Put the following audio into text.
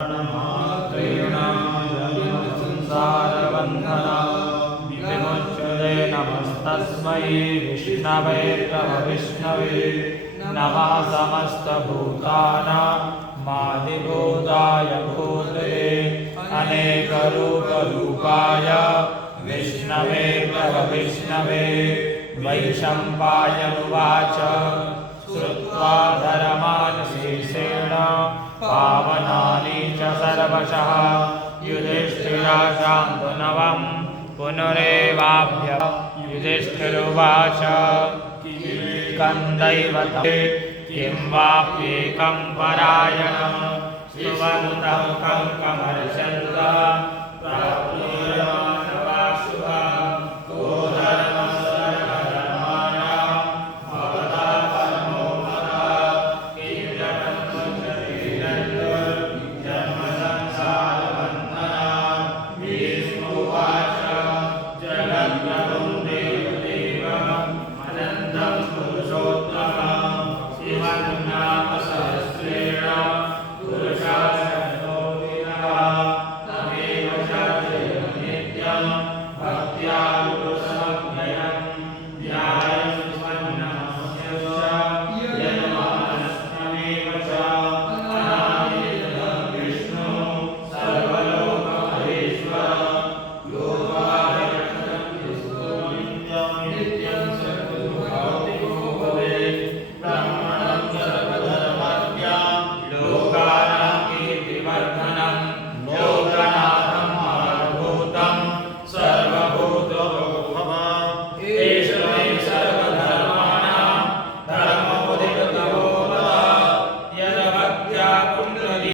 मात्रेण संसारबन्धना विमुच्यते। नमस्तस्मै विष्णवे प्रभविष्णवे नमः समस्तभूतानामादिभूताय भूतले अनेकरूपरूपाय विष्णवे प्रभविष्णवे। वैशम्पायनुवाच श्रुत्वा धर्मानशेषेण पावनानि च सर्वशः युधिष्ठिराशान्तनवं पुनरेवाभ्य। युधिष्ठिरुवाच कंदैवते किं वाप्येकं परायणः सुवन्तः कं कमर्षन्त